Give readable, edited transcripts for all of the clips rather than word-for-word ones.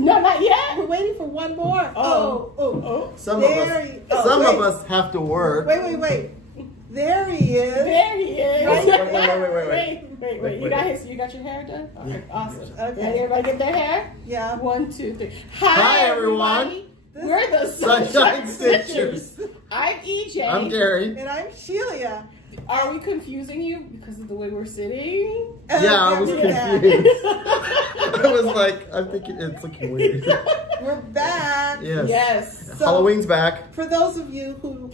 No, not yet. We're waiting for one more. Oh. Some of us have to work. Wait. There he is. There he is. Wait. You got your hair done? Okay, awesome. Okay. Everybody get their hair? Yeah. 1, 2, 3. Hi everyone. We're the Sunshine Stitchers. I'm EJ. I'm Gary. And I'm Shelia. Are we confusing you because of the way we're sitting? Yeah, I was confused. I was like, I'm thinking it's looking weird. We're back. Yes. So, Halloween's back. For those of you who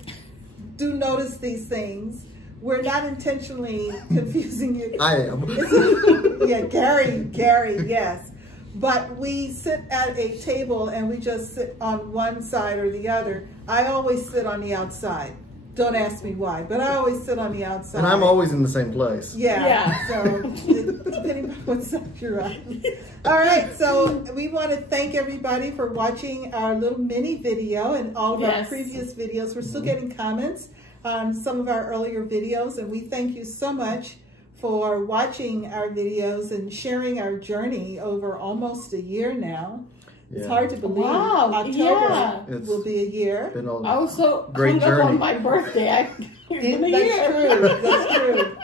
do notice these things, we're not intentionally confusing you. I am. Yeah, Gary, yes. But we sit at a table and we just sit on one side or the other. I always sit on the outside. Don't ask me why, but I always sit on the outside. And I'm always in the same place. Yeah. So depending on what side you're on. All right, so we want to thank everybody for watching our little mini video and all of our previous videos. We're still getting comments on some of our earlier videos, and we thank you so much for watching our videos and sharing our journey over almost a year now. It's hard to believe. Wow, October will be a year. Been a I was so great hung up journey. on my birthday. That's true.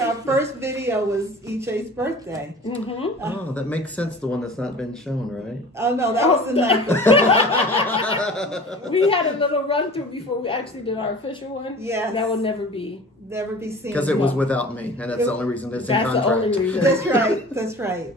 Our first video was EJ's birthday. Oh, that makes sense. The one that's not been shown, right? Oh no, that was the night. We had a little run through before we actually did our official one. Yes. That will never be seen. Because it was without me, and that's the only reason it's in contract. The only reason. That's right.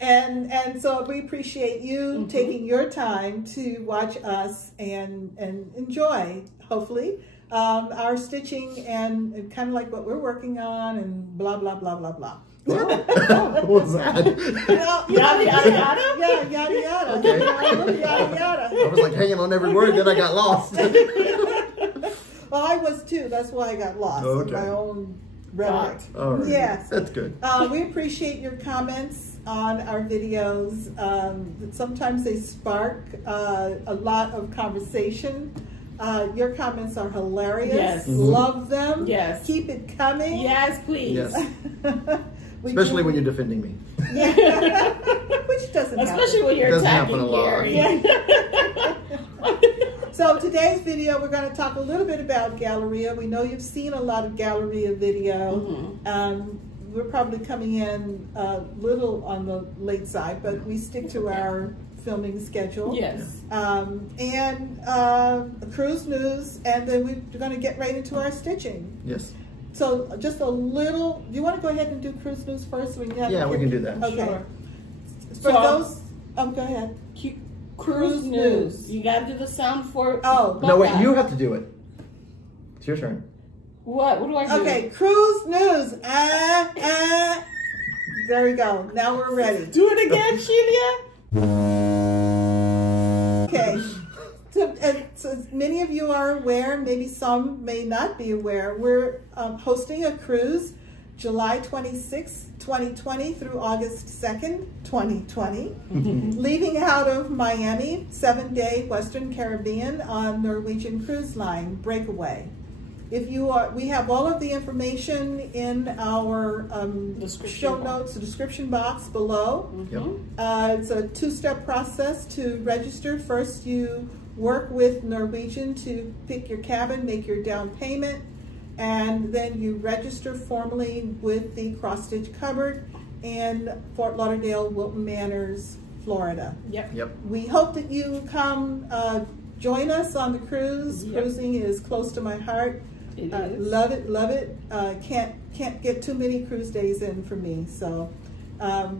And so we appreciate you taking your time to watch us and enjoy, hopefully, our stitching and kind of like what we're working on and blah, blah, blah, blah, blah. What was that? Yada, yada, yada? Yeah, yada, yada. Okay. Yada, yada. I was like hanging on every word, then I got lost. Well, I was too. That's why I got lost in my own rhetoric. All right. Yes. That's good. We appreciate your comments on our videos. Sometimes they spark a lot of conversation. Your comments are hilarious. Yes. Love them. Yes. Keep it coming. Yes, please. Yes. Especially when you're defending me. Yeah. Which doesn't Especially when you're attacking Gary. So today's video, we're going to talk a little bit about Galleria. We know you've seen a lot of Galleria video. We're probably coming in a little on the late side, but we stick to our filming schedule. Yes. And cruise news, and then we're going to get right into our stitching. Yes. So just a little, do you want to go ahead and do cruise news first? So we can we can do that. Okay. Sure. For those, go ahead. Cruise news. You got to do the sound for it. Oh. No, wait, you have to do it. It's your turn. What? What do I do? Okay, cruise news. There we go. Now we're ready. Do it again, Shelia. Okay. So many of you are aware, maybe some may not be aware, we're hosting a cruise July 26th, 2020 through August 2nd, 2020. Leaving out of Miami, 7-day Western Caribbean on Norwegian cruise line, BreakAway. If you are, we have all of the information in our show notes, the description box below. It's a two-step process to register. First, you work with Norwegian to pick your cabin, make your down payment, and then you register formally with the Cross Stitch Cupboard in Fort Lauderdale, Wilton Manors, Florida. We hope that you come join us on the cruise. Cruising is close to my heart. It is. Love it, love it. Can't get too many cruise days in for me. So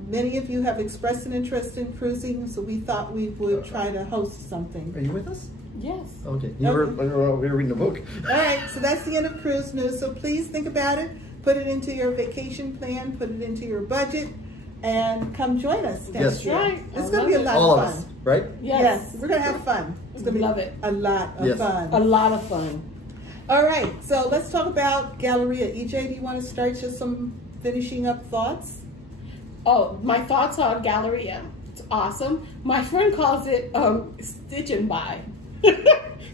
many of you have expressed an interest in cruising, so we thought we would try to host something. Are you with us? Yes. Okay. We were reading a book. All right, so that's the end of cruise news. So please think about it. Put it into your vacation plan. Put it into your budget. And come join us. Yes. Right. It's going to be a lot All of of fun. us, right? Yes. We're going to have fun. It's going to be Love it. a lot of fun. A lot of fun. All right, so let's talk about Galleria. EJ, do you want to start just some finishing up thoughts? Oh, my thoughts on Galleria. It's awesome. My friend calls it stitch and buy.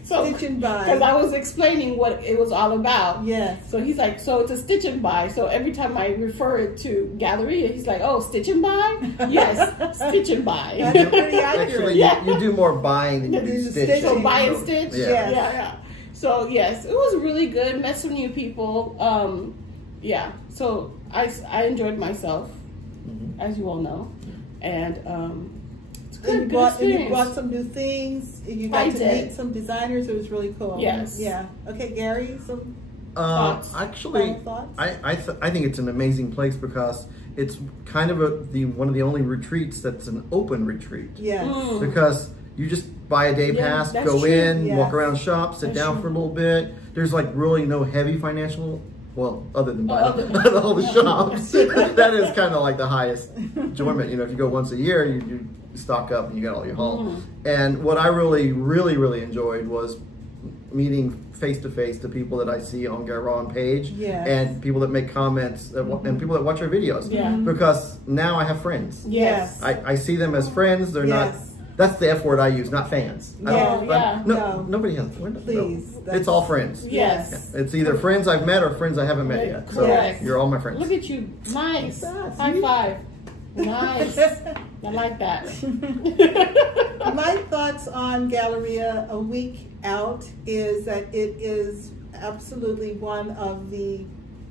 So, Stitch and buy. because I was explaining what it was all about. Yes. So he's like, so it's a stitch and buy. So every time I refer it to Galleria, he's like, oh, stitch and buy? Yes, stitch and buy. That's pretty accurate. Actually, Yeah. you do more buying than you do stitching. So buy and stitch? Yeah. Yes. Yeah. So yes, it was really good. Met some new people. Yeah. So I enjoyed myself, as you all know. And it's good, And good you experience. bought some new things. You got to meet some designers. It was really cool. Yes. Yeah. Okay, Gary, some Thoughts? Actually, final thoughts? I think it's an amazing place because it's kind of one of the only retreats that's an open retreat. Yes. Because you just buy a day Yeah, pass, that's go true. in, Yes. walk around shop, sit That's down true. for a little bit. There's like really no heavy financial, well, other than buying Other than- all the shops. That is kind of like the highest enjoyment. You know, if you go once a year, you stock up and you got all your haul. And what I really, really, really enjoyed was meeting face to face the people that I see on Garon page, Yes. and people that make comments and people that watch our videos. Yeah. Because now I have friends. Yes. I see them as friends. They're not. Yes. That's the F word I use, not fans. I Yeah, don't- yeah. No, No. nobody has. Please, No. that's- It's all friends. Yes. It's either friends I've met or friends I haven't met yet. So Correct. you're all my friends. Look at you. Nice. That's High you. five. Nice. I like that. My thoughts on Galleria a week out is that it is absolutely one of the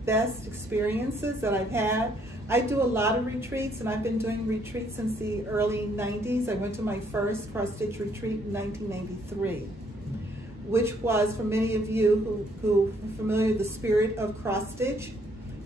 best experiences that I've had. I do a lot of retreats, and I've been doing retreats since the early 90s. I went to my first cross-stitch retreat in 1993, which was, for many of you who are familiar with the spirit of cross-stitch.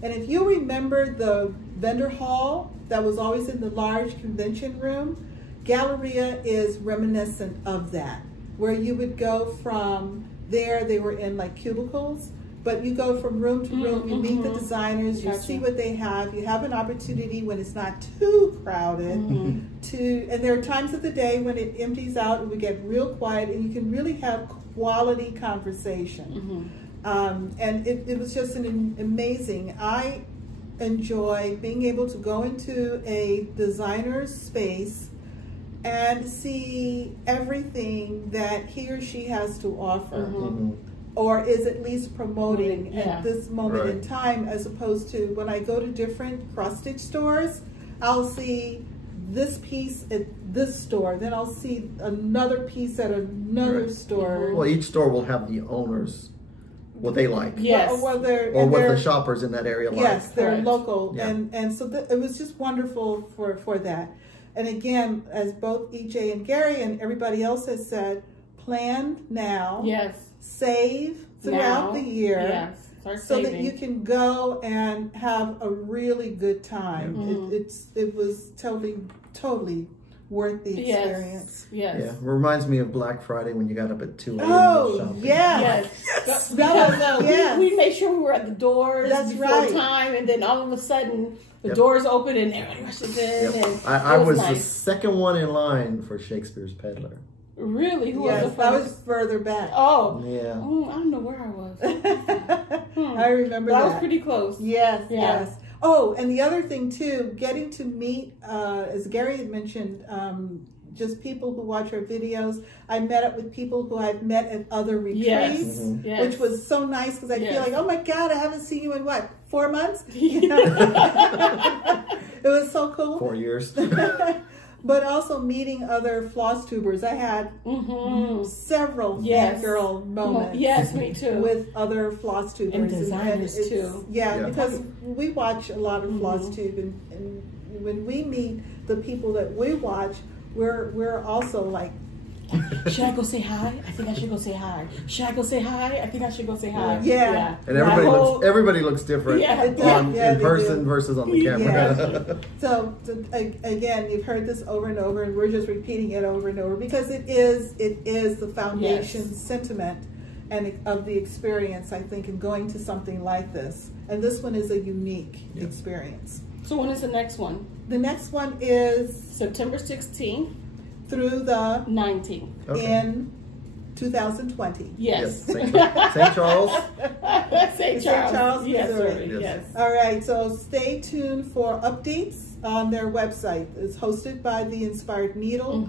And if you remember the vendor hall that was always in the large convention room, Galleria is reminiscent of that, where you would go from there, they were in like cubicles, but you go from room to room, you meet the designers, you Gotcha. see what they have, you have an opportunity when it's not too crowded and there are times of the day when it empties out and we get real quiet and you can really have quality conversation. And it was just an amazing. I enjoy being able to go into a designer's space and see everything that he or she has to offer, or is at least promoting at this moment in time, as opposed to when I go to different cross-stitch stores, I'll see this piece at this store, then I'll see another piece at another store. Well, each store will have the owners, what they like. Yes. Or what the shoppers in that area like. Yes, they're Correct. local, Yeah. and so it was just wonderful for that. And again, as both EJ and Gary and everybody else has said, plan now, Yes. save throughout Now. the year, Yes. Start so saving. that you can go and have a really good time. It was totally worth the experience. Yes. Yeah, reminds me of Black Friday when you got up at 2 a.m. Oh, shopping. yes. Yes. That was, yes. We made sure we were at the doors That's before right. time, and then all of a sudden the Yep. doors open and everybody rushes in. Yep. And I it was the nice. second one in line for Shakespeare's Peddler. Really? Who Yes, was the I first? was further back. Oh. Yeah. I don't know where I was. I remember But that. I was pretty close. Yes, Yeah. yes. Oh, and the other thing too, getting to meet, as Gary had mentioned, just people who watch our videos. I met up with people who I've met at other retreats, Yes. Yes. which was so nice because I feel Yes. like, oh my God, I haven't seen you in what, 4 months? You know? It was so cool. 4 years. But also meeting other Flosstubers. I had several Yes. fangirl moments. Yes, me too. With other Flosstubers. And designers, it's- too. Yeah, Yeah. because we watch a lot of Flosstube, and when we meet the people that we watch, we're also like, Should I go say hi? I think I should go say hi. Should I go say hi? I think I should go say hi. Yeah. And My everybody looks different Yeah. in they person do. versus on the camera. So again, you've heard this over and over, and we're just repeating it over and over because it is the foundation sentiment and of the experience, I think, in going to something like this. And this one is a unique experience. So when is the next one? The next one is September 16th, through the 19th. in 2020. Yes. St. Charles. St. Charles. Charles, Yes, Missouri. sorry. Yes. Yes. All right, so stay tuned for updates on their website. It's hosted by the Inspired Needle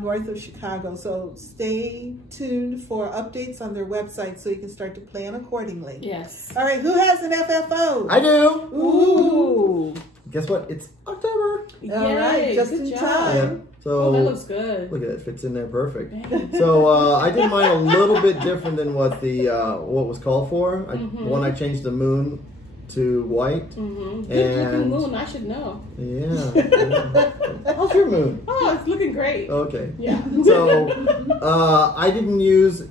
north of Chicago. So stay tuned for updates on their website so you can start to plan accordingly. Yes. All right, who has an FFO? I do. Ooh. Guess what? It's October. All right, just in time. Yeah. So Oh, that looks good. Look at it, fits in there perfect. So I did mine a little bit different than what the what was called for. One, I changed the moon to white. Good And looking moon, I should know. yeah. How's your moon? Oh, it's looking great. Okay. Yeah. So I didn't use.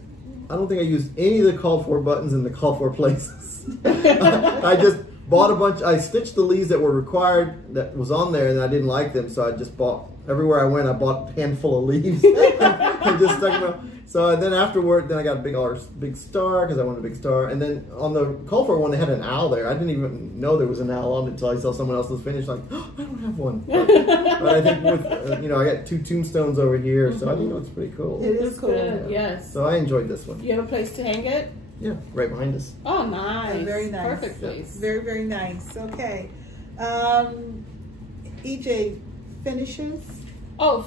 I don't think I used any of the called for buttons in the called for places. I just bought a bunch. I stitched the leaves that were required that was on there, and I didn't like them, so I just bought. Everywhere I went, I bought a handful of leaves and just stuck them out. So and then afterward, then I got a big star because I wanted a big star. And then on the call for one, they had an owl there. I didn't even know there was an owl on it until I saw someone else's finish. Like, oh, I don't have one. But I think with I got 2 tombstones over here, so I think it's pretty cool. It is cool. Good. Yes. So I enjoyed this one. You have a place to hang it? Yeah, right behind us. Oh, nice. Very nice. Perfect place. Very, very nice. Okay. EJ, finishes? Oh,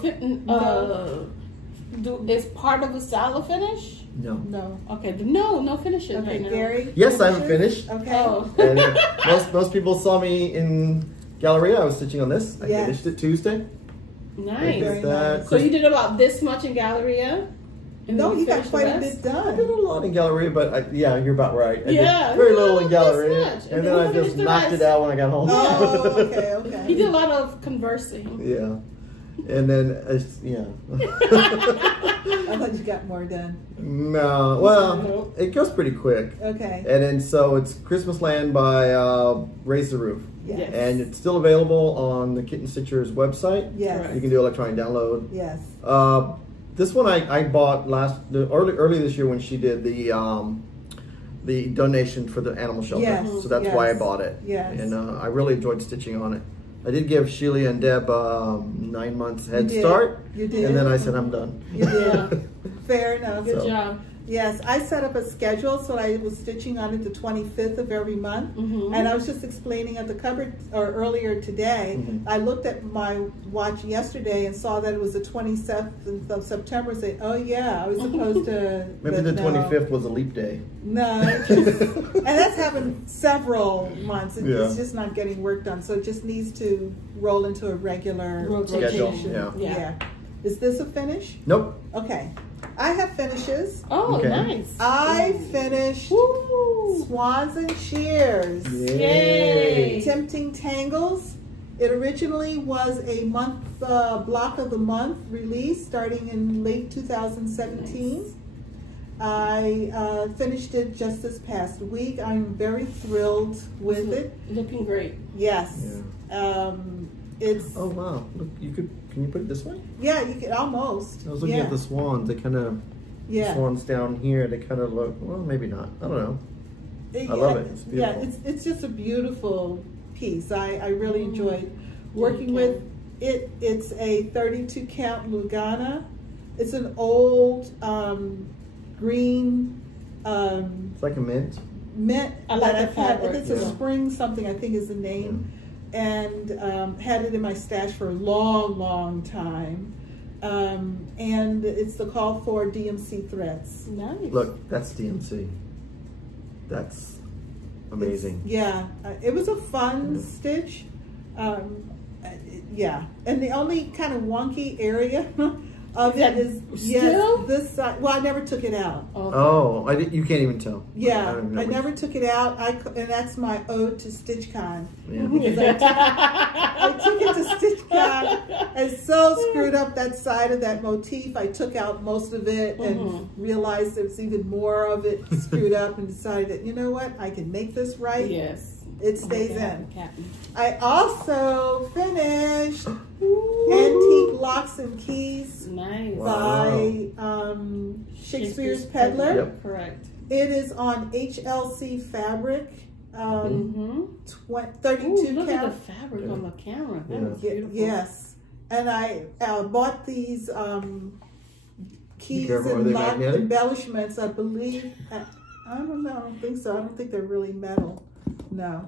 is part of a SAL a finish? No. No. Okay, no finishes Okay, right now. Gary? Yes, I haven't finished. Okay. Oh. And most people saw me in Galleria. I was stitching on this. I Yes. finished it Tuesday. Nice. Very nice. So you did about this much in Galleria? And No, then you got finished quite the a rest? bit I did a done. lot in Galleria, but yeah, you're about right. I Yeah, did very little in not Galleria, this much. and then I just knocked it out when I got home. Oh, okay. He did a lot of conversing. Yeah, and then yeah. I thought you got more done. No, well, it goes pretty quick. Okay. And then so it's Christmas Land by Raise the Roof. Yes. And it's still available on the Kitten Stitcher's website. Yes. You can do electronic download. Yes. This one I bought early this year when she did the donation for the animal shelter. Yes. So that's why I bought it. Yes. And I really enjoyed stitching on it. I did give Shelia and Deb 9 months head You did. start. You did. And then I said I'm done. You did. Fair enough. Good So. job. Yes, I set up a schedule so I was stitching on it the 25th of every month. And I was just explaining at the cupboard earlier today. I looked at my watch yesterday and saw that it was the 27th of September. I said, oh yeah, I was supposed to. Maybe the 25th was a leap day. No, and that's happened several months. It's just not getting work done, so it just needs to roll into a regular Schedule. rotation. Yeah. Is this a finish? Nope. Okay. I have finishes. Oh, Okay. nice. I finished Woo. Swans and Shears. Yay. Tempting Tangles. It originally was a month block of the month release starting in late 2017. Nice. I finished it just this past week. I'm very thrilled with it. Looking great. Yes. It's Oh wow! Look, can you put it this way? yeah, you can almost. I was looking at the swans. They kind of swans down here. They kind of look. Well, maybe not. I don't know. I love it. It's beautiful. It's just a beautiful piece. I really enjoyed working with it. It's a 32 count Lugana. It's an old green. It's like a mint. Mint. I like that the I've had. fabric, It's a spring something, I think is the name. And had it in my stash for a long time. And it's the call for DMC threads. Nice. Look, that's DMC. That's amazing. It was a fun stitch. Yeah, and the only kind of wonky area of it is this side. Well, I never took it out. Okay. Oh, you can't even tell. Yeah, I never took it out. And that's my ode to StitchCon. Yeah. Because I took it to StitchCon and so screwed up that side of that motif. I took out most of it and realized there was even more of it screwed up and decided that, you know what, I can make this right. Yes. It stays in. I also finished Antique Locks and Keys by Shakespeare's Peddler. Yep. Correct. It is on HLC fabric. 32 look at count. the fabric on the camera. That Yeah. was beautiful. Yes. And I bought these keys careful, are and they lock magnetic? embellishments, I believe. I don't know. I don't think so. I don't think they're really metal. No.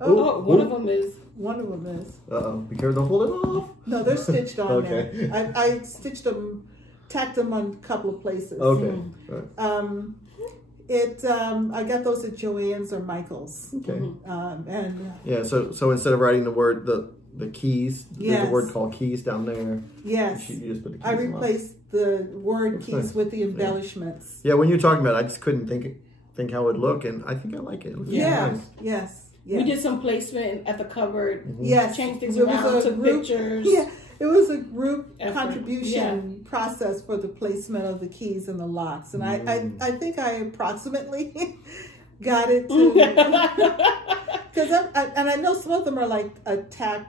Oh, one of them is. One of them is. Uh-oh. Be careful, don't pull it off. No, they're stitched on Okay. now. I stitched them, tacked them on a couple of places. Okay. I got those at Joann's or Michael's. Okay. And yeah, so instead of writing the word, the keys, there's yes. a word called keys down there. Yes. You just put the keys I replaced the word Looks keys nice. with the embellishments. Yeah, when you're talking about it, I just couldn't think how it would look, and I think I like it. It looks Yeah. nice. Yes. We did some placement at the cupboard. Yes. Changed things There was around, a took group- pictures. Yeah. It was a group Effort. contribution process for the placement of the keys and the locks. And I think I approximately got it to, because I know some of them are like tacked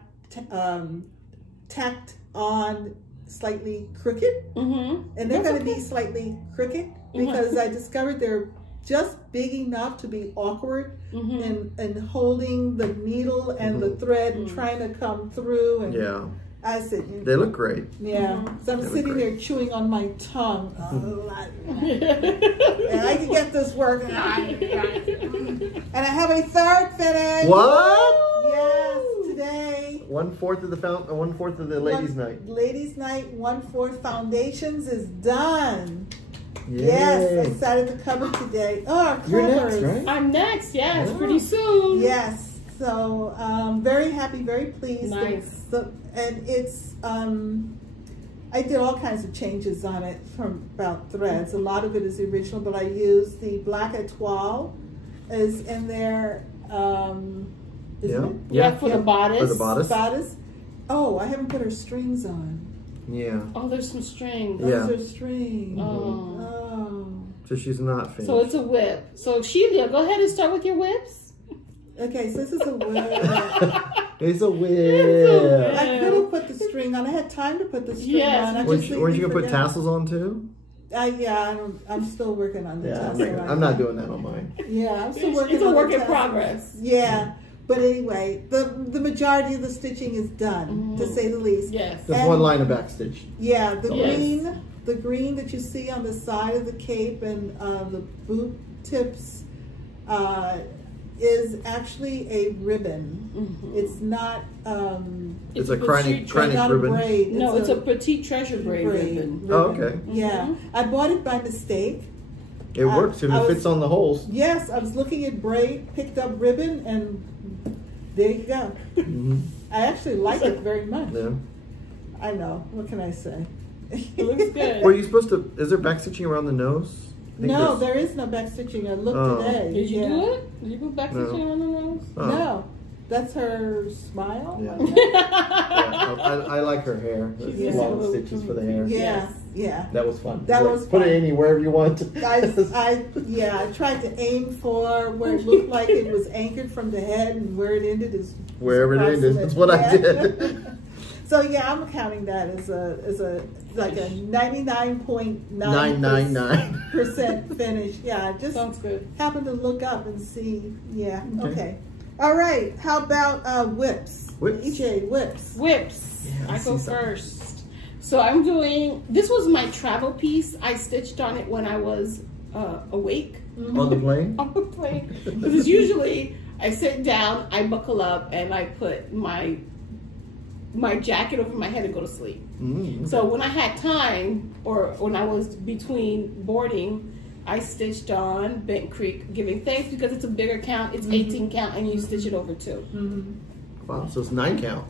on slightly crooked, and they're going to be slightly crooked because I discovered they're just big enough to be awkward in holding the needle and the thread and trying to come through. And Yeah. I said, They look great. yeah. So I'm They look sitting great. there chewing on my tongue. And I can get this working. And I have a third finish. What? Yes, today. 1/4 of the 1/4 of the ladies' night. Ladies' night, 1/4 foundations is done. Yay. Yes, I started the cover today. Oh, our You're covers. next, right? I'm next, yes, Yeah. pretty soon. Yes. So very happy, very pleased. Nice. And it's I did all kinds of changes on it from about threads. A lot of it is the original, but I used the black étoile is in there. Isn't it? Yeah, for the bodice. For the bodice. Bodice. Oh, I haven't put her strings on. Yeah. Oh, there's some strings. Yeah. Those are strings. Oh. Oh. So she's not finished. So it's a whip. So Shelia, go ahead and start with your whips. Okay, so this is a whip. It's a whip. I could have put the string on. I had time to put the string Yes. on. I Weren't just you completely gonna put forgot. tassels on too? Yeah, I'm still working on the tassel. I'm not doing that on mine. Yeah, I'm still working It's on a work the in tassel. progress. Yeah, but anyway, the majority of the stitching is done, to say the least. Yes. There's And- one line of back stitch. Yeah, the Yes. green that you see on the side of the cape and the boot tips is actually a ribbon. It's not. It's a petite chronic not a ribbon. braid. No, it's a petite treasure braid ribbon. Oh, okay. Yeah, I bought it by mistake. It works if I it was- fits on the holes. Yes, I was looking at braid, picked up ribbon, and there you go. I actually like it very much. Yeah. I know. What can I say? It looks good. Were you supposed to? Is there back stitching around the nose? I think No, there's- there is no back stitching. I looked Oh. today. Did you Yeah. do it? Did you put back No. stitching on the nose? Oh. No, that's her smile. Yeah. Yeah, I like her hair. She's The just a long little stitches for the hair. Yeah, Yes. yeah. That was fun. That Like, was Put fun. it any wherever you want. I tried to aim for where it looked like it was anchored from the head, and where it ended is Wherever it ended, that's what I did. So yeah, I'm counting that as a like a 99.9% finish. Yeah, just Sounds good. happened to look up and see. Yeah, okay. All right. How about whips? Whips. EJ, whips. Whips. Yeah, I go see something. first. So I'm doing, this was my travel piece. I stitched on it when I was awake. On the plane? On the plane. Because it's usually, I sit down, I buckle up, and I put my jacket over my head and go to sleep. Okay. So when I had time, or when I was between boarding, I stitched on Bent Creek Giving Thanks because it's a bigger count. It's 18 count, and you stitch it over 2. Wow, so it's 9 count.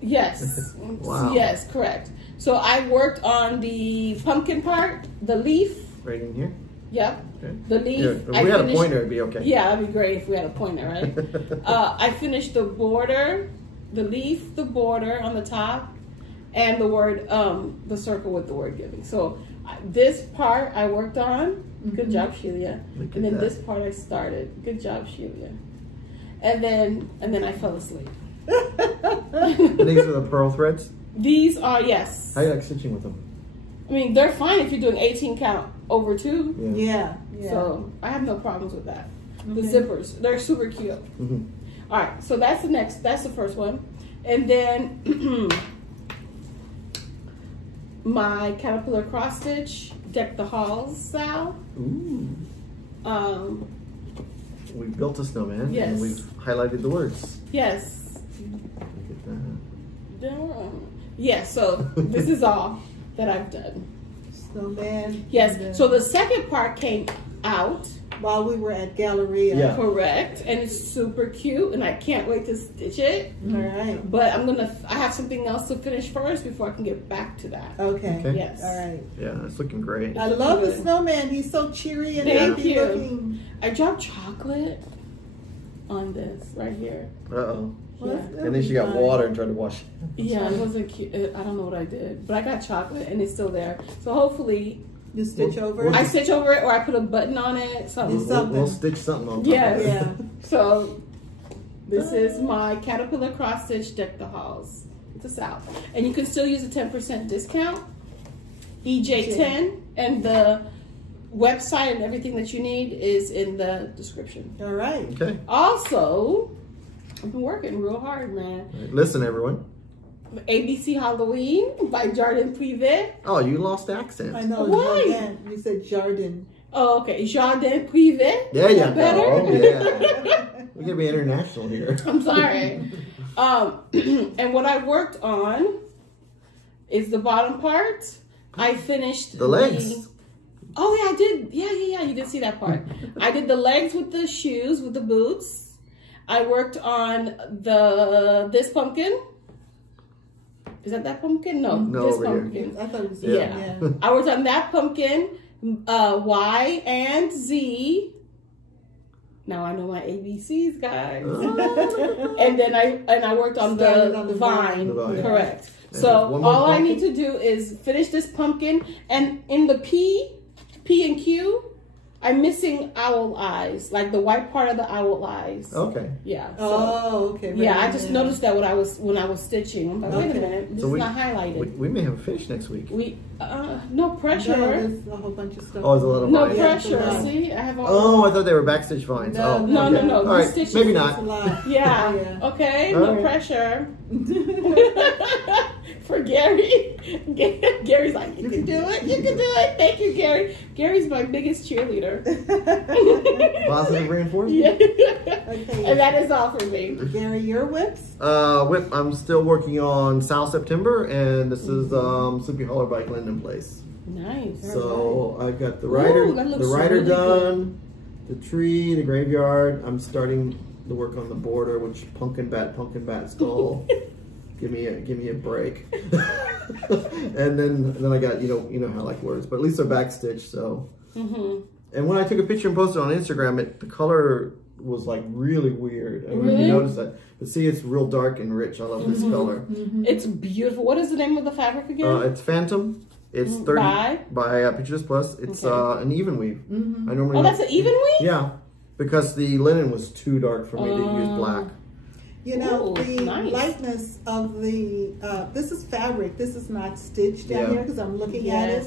Yes. Wow. Yes, correct. So I worked on the pumpkin part, the leaf. Right in here? Yep. Okay. The leaf. Yeah, if I we had a finished- pointer, it'd be okay. Yeah, it'd be great if we had a pointer, right? I finished the border, the leaf, the border on the top, and the word, the circle with the word giving. So this part I worked on. Good job, Shelia. Look at And then that. this part I started. Good job, Shelia. And then I fell asleep. And these are the pearl threads? These are, yes. How do you like stitching with them? I mean, they're fine if you're doing 18 count over 2. Yeah. So I have no problems with that. The Okay. zippers, they're super cute. All right, so that's the first one. And then my caterpillar cross stitch, Deck the Halls SAL. Ooh. we've built a snowman. Yes. And we've highlighted the words. Yes. Look at that. Yes, so this is all that I've done. Snowman. Yes, so the second part came out while we were at Galleria. Yeah. correct, and it's super cute, and I can't wait to stitch it. All right. But I have something else to finish first before I can get back to that. Okay. Okay. Yes. All right. Yeah, it's looking great. I love the snowman. He's so cheery and Thank happy you. looking. I dropped chocolate on this right here. Uh-oh. Well, Yeah. that'll And then be she got fun. water and tried to wash it. Yeah, it wasn't cute. I don't know what I did, but I got chocolate and it's still there. So hopefully You stitch over We'll it? I stitch over it or I put a button on it. Something. It's something. We'll stitch something on top Yes. of it. Yeah. So this is my Caterpillar cross stitch deck the halls. The South, and you can still use a 10% discount. EJ10 and the website and everything that you need is in the description. All right. Okay. Also, I've been working real hard, man. Listen, everyone. ABC Halloween by Jardin Privé. Oh, you lost accent. I know. Why? Jardin. You said Jardin. Oh, okay. Jardin Privé. There you go. Better? Oh, yeah. We're going to be international here. I'm sorry. And what I worked on is the bottom part. I finished The legs. Oh yeah, I did. Yeah. You did see that part. I did the legs with the shoes, with the boots. I worked on this pumpkin. Is that pumpkin? No, No, this over here. pumpkin. I thought it was Yeah. I worked on that pumpkin, Y and Z. Now I know my ABCs, guys. And then I worked on Started the on the vine. The vine. Correct. And So one more all I pumpkin? need to do is finish this pumpkin, and in the P and Q, I'm missing owl eyes, like the white part of the owl eyes. Okay. Yeah. So, Oh, okay. Right, yeah, I just yeah. noticed that when I was stitching. I'm like, wait a Okay. minute, this So is not highlighted. We may have a finish next week. No pressure. No, there's a whole bunch of stuff. Oh, it's a little No vine. pressure. Yeah. See, I have all. Oh, I thought they were backstitch vines. No, Oh, No, okay. no. All These right, stitches. maybe That's a not. lot. Yeah. Yeah. Okay. All No right. pressure. For Gary. Gary's like, you can do it. You can do it. Thank you, Gary. Gary's my biggest cheerleader. Positive reinforcement? Yeah. Okay. And that is all for me. Gary, your whips? Whip, I'm still working on Sal September, and this is Sleepy Hollow by Glendon Place. Nice. So I've got the rider, that looks the rider really done, the tree, the graveyard. I'm starting the work on the border, which pumpkin bat skull. Give me a break. And then I got you know how I like words, but at least they're backstitched. So. And when I took a picture and posted it on Instagram, the color was like really weird. I don't know if you noticed that. But see, it's real dark and rich. I love this color. It's beautiful. What is the name of the fabric again? It's Phantom. It's 30 by Pictures Plus. It's an even weave. I normally that's an even weave? Yeah, because the linen was too dark for me to use black. You know, Ooh, the nice. lightness of the, this is fabric. This is not stitched down here because I'm looking at it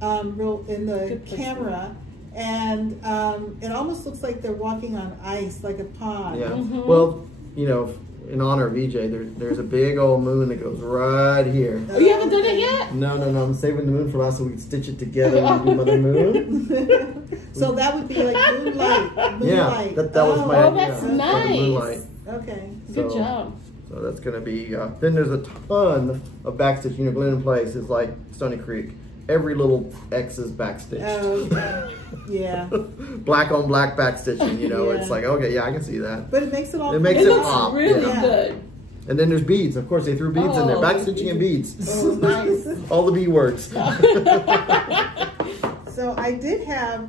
real in the camera. And it almost looks like they're walking on ice, like a pond. Yeah. Well, you know, in honor of EJ, there's a big old moon that goes right here. Oh, you haven't done it yet? No. I'm saving the moon for last so we can stitch it together and do Mother Moon. So that would be like moonlight. Yeah, that was my Oh, idea. that's for the nice. moonlight. Okay. Good So- job. So that's going to be, then there's a ton of backstitch. You know, Glendon Place is like Stony Creek. Every little X is backstitched. Okay. Yeah. Black on black backstitching, you know. Yeah. It's like, okay, yeah, I can see that. But it makes it all It makes It it looks pop. really yeah. good. And then there's beads. Of course, they threw beads in there. Backstitching and beads. Oh, nice. All the B words. So I did have,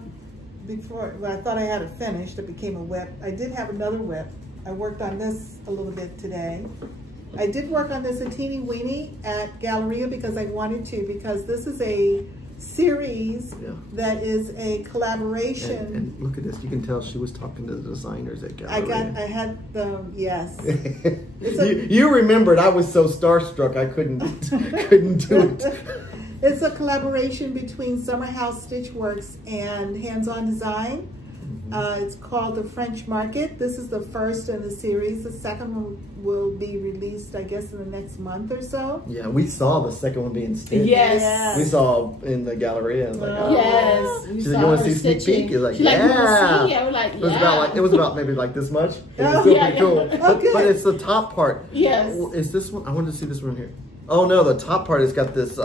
before, well, I thought I had it finished, it became a whip. I did have another whip. I worked on this a little bit today. I did work on this a teeny weeny at Galleria because I wanted to, because this is a series that is a collaboration. And look at this. You can tell she was talking to the designers at Galleria. I had them, yes. You remembered. I was so starstruck I couldn't do it. It's a collaboration between Summer House Stitchworks and Hands On Design. It's called The French Market. This is the first in the series. The second one will be released, I guess, in the next month or so. Yeah, we saw the second one being stitched. Yes. We saw in the Galleria. And like, yes. She's like, you want to see sneak peek? It's like, She's like, yeah. Yeah, we're like, It was about maybe like this much. It was still pretty cool. But it's the top part. Yes. Is this one? I wanted to see this one here. Oh no, the top part has got this.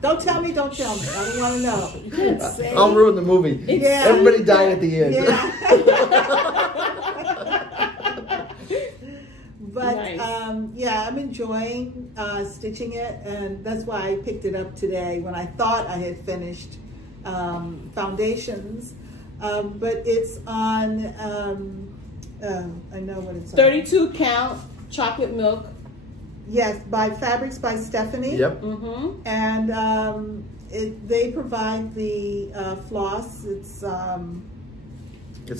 Don't tell me. I don't want to know. You can't say. I'll ruin the movie. Everybody died at the end. Yeah. But nice. yeah, I'm enjoying stitching it, and that's why I picked it up today when I thought I had finished foundations. But it's on, I know what it's on. 32 count chocolate milk. Yes, by Fabrics by Stephanie. Yep. And they provide the floss. It's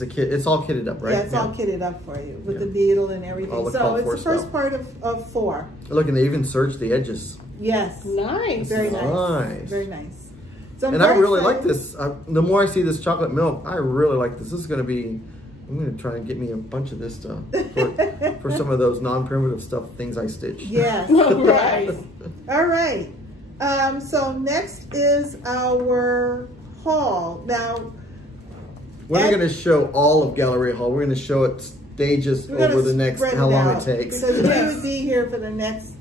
a kit. It's all kitted up, right? Yeah, it's all kitted up for you with the needle and everything. All the so it's the first stuff. part of 4. Look, and they even serged the edges. Yes. Nice. Very nice. Nice. Very nice. So And I really like this. The more I see this chocolate milk, I really like this. This is going to be, I'm going to try and get me a bunch of this stuff for some of those non-primitive things I stitch. Yes. Right. All right. So next is our haul. Now, we're not going to show all of Galleria Hall. We're going to show it stages over the next, how long it takes. Because we would be here for the next,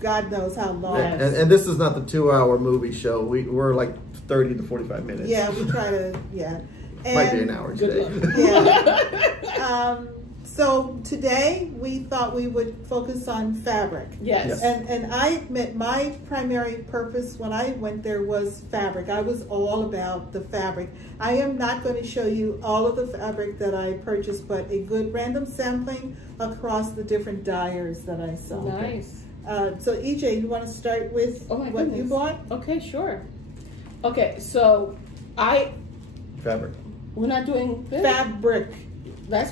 God knows how long. And this is not the 2-hour movie show. We're like 30 to 45 minutes. Yeah, we try to, And, might be an hour today. So today we thought we would focus on fabric. Yes. And I admit my primary purpose when I went there was fabric. I was all about the fabric. I am not going to show you all of the fabric that I purchased, but a good random sampling across the different dyers that I saw. Nice. So EJ, you want to start with what you bought? Okay, sure. Okay, so Fabric. we're not doing this? Fabric. That's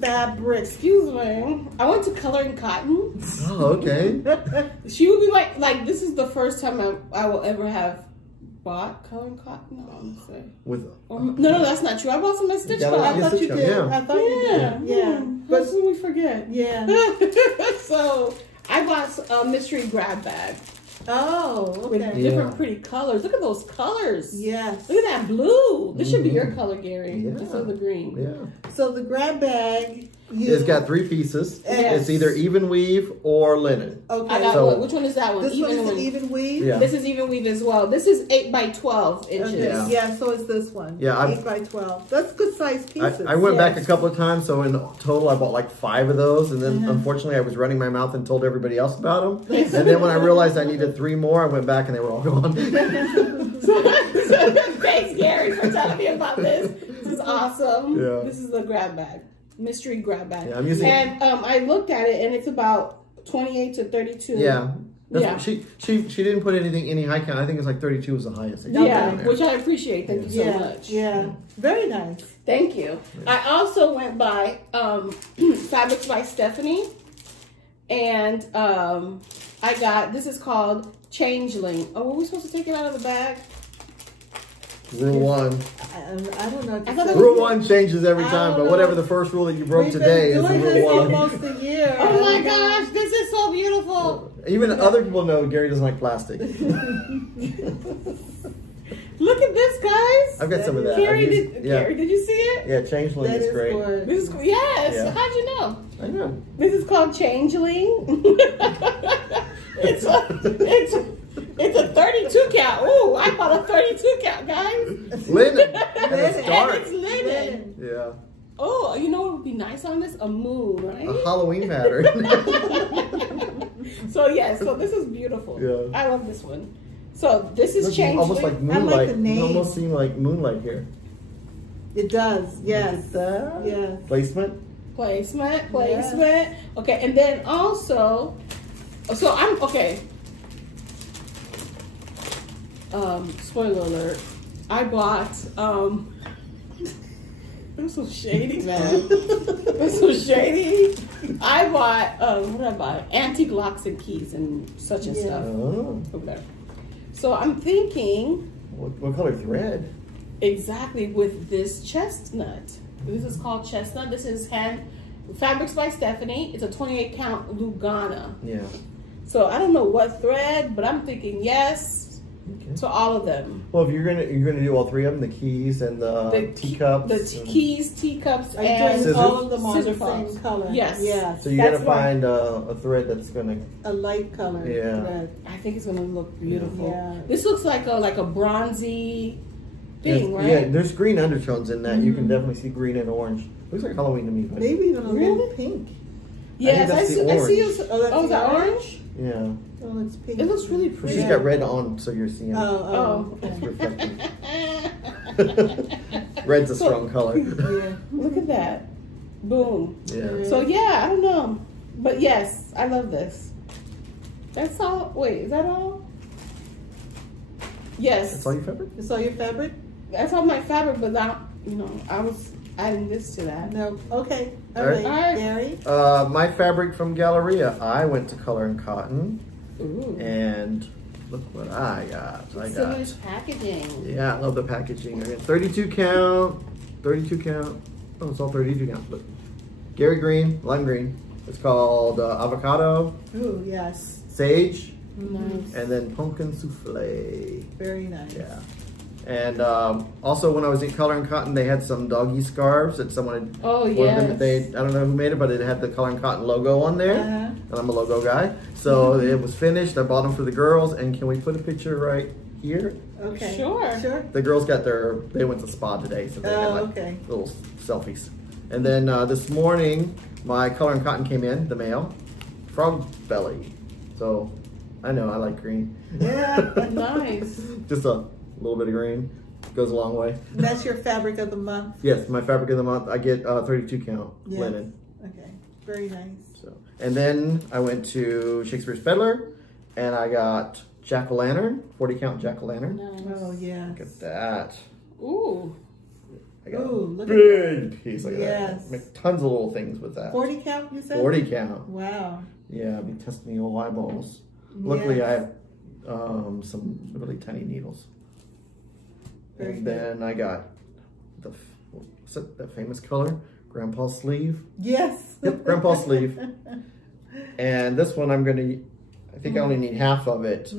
Fabric. excuse me. I went to Coloring Cotton. Oh, okay. She would be like this is the first time I will ever have bought Coloring Cotton. No, I'm gonna say. No, that's not true. I bought some at Stitch Club. I thought you did. Yeah. I thought you did. Yeah. But soon we forget. Yeah. So I bought a mystery grab bag. Oh, With okay. different pretty colors. Look at those colors. Yes. Look at that blue. This should be your color, Gary. Yeah. Just of the green. Yeah. So the grab bag, It's got 3 pieces. Yes. It's either even weave or linen. Okay. I got So- one. Which one is that one? This one is an even weave? Yeah. This is even weave as well. This is 8 by 12 inches. Okay. Yeah, so it's this one. Yeah, 8 by 12. That's good size pieces. I went back a Yes. couple of times, so in total I bought like 5 of those, and then unfortunately I was running my mouth and told everybody else about them. And then when I realized I needed 3 more, I went back and they were all gone. Thanks, Gary, for telling me about this. This is awesome. Yeah. This is the grab bag. Mystery grab bag. Yeah, I'm using and I looked at it, and it's about 28 to 32. Yeah. Yeah. She didn't put any high count. I think it's like 32 was the highest. Yeah, which I appreciate. Thank you so much. Yeah, very nice. Thank you. I also went by Fabrics by Stephanie, and I got, this is called Changeling. Oh, were we supposed to take it out of the bag? Rule 1. I don't know. Rule 1 changes every time, but whatever the first rule that you broke today is the rule 1. Almost a year. Oh my gosh, this is so beautiful. Even other people know Gary doesn't like plastic. Look at this, guys. I've got some of that. Gary, did you see it? Yeah, Changeling is great. Good. This is, yes. Yeah. How'd you know? I know. This is called Changeling. it's a 32 count. Ooh, I bought a 32 count, guys. Linen. And it's dark. And it's linen. Yeah. Oh, you know what would be nice on this? A moon, right? A Halloween pattern. So yeah, so this is beautiful. Yeah. I love this one. So this is Changeling. Almost like I moonlight. like the name. It almost seemed like moonlight here. It does, yes. Yes. Placement. Placement. Okay, and then also, so I'm, okay. Spoiler alert. I bought, I'm so shady, man. I'm so shady. I bought, what did I buy? Antique locks and keys and such and stuff. Oh. Okay. So I'm thinking, What color thread? Exactly, with this chestnut. This is called chestnut. This is Fabrics by Stephanie. It's a 28 count Lugana. Yeah. So I don't know what thread, but I'm thinking yes to all of them. Well, if you're gonna do all three of them, the keys and the teacups. The keys, teacups, And and scissors? all of them are the scissor same fox. color. Yes. Yes. So you That's gotta find a thread that's gonna. A light color thread. I think it's gonna look beautiful. Yeah. This looks like a bronzy thing, right? Yeah, there's green undertones in that. You can definitely see green and orange. Looks like Halloween to me. But Maybe even a little Really? pink. Yes, I I think that's see. the orange. Oh, is that orange? yeah. Oh, it's pink. It looks really But pretty. she's got red on, so you're seeing. Oh. It's reflecting. Red's a strong color. Yeah. Look at that. Boom. Yeah. So yeah, I don't know. But yes, I love this. That's all. Wait, is that all? Yes. That's all your fabric? It's all your fabric? That's all my fabric, but now, I was adding this to that. No. Okay. All All right. right. Gary? My fabric from Galleria. I went to Color and Cotton, Ooh. and look what I got. So much packaging. Yeah, I love the packaging. Again, 32 count. 32 count. Oh, it's all 32 count. But Gary Green, lime green. It's called avocado, Ooh, yes. sage, Nice. and then pumpkin souffle. Very nice. Yeah. And also, when I was in Color and Cotton, they had some doggy scarves that someone had. Oh, ordered. yes. I don't know who made it, but it had the Color and Cotton logo on there. Uh-huh. And I'm a logo guy. So it was finished. I bought them for the girls. And can we put a picture right here? Okay. Sure. Sure. The girls they went to spa today, so they had like okay. little selfies. And then this morning, my Color and Cotton came in, the mail. Frog belly. So I know I like green. Yeah. Nice. Just a little bit of green goes a long way. That's your fabric of the month? Yes, my fabric of the month. I get 32 count Yes. linen. Okay. Very nice. So, and then I went to Shakespeare's Peddler, and I got jack-o'-lantern, 40 count jack-o'-lantern. Nice. Oh, yeah. Look at that. Ooh. I got Ooh, a look big piece. Look at Yes. that. Make tons of little things with that. 40 count, you said? 40 count. Wow. Yeah, I'll be testing the old eyeballs. Luckily, Yes. I have some really tiny needles. Very And good. then I got what's that famous color? Grandpa's sleeve. Yes. Yep, Grandpa's sleeve. And this one I think I only need half of it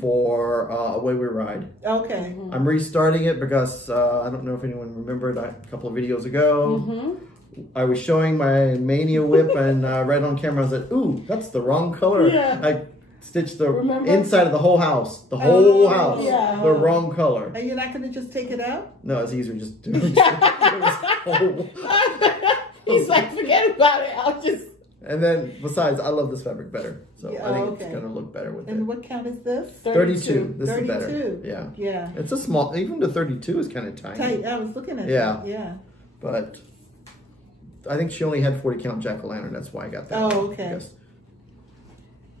for Away We Ride. Okay. I'm restarting it because I don't know if anyone remembered a couple of videos ago. I was showing my Mania whip and right on camera I said, ooh, that's the wrong color. Yeah. I stitched the Remember? inside of the whole house. The whole house. yeah. The wrong color. Are you not going to just take it out? No, it's easier just to do it. He's like, forget about it. I'll just. And then, besides, I love this fabric better. So Yeah, I think okay. it's going to look better with And it. what count is this? 32. This is better. 32. Yeah. Yeah. It's a small, even the 32 is kind of tiny. Tight. I was looking at Yeah. that. Yeah. But I think she only had 40 count jack-o'-lantern. That's why I got that. Oh, okay. Yes.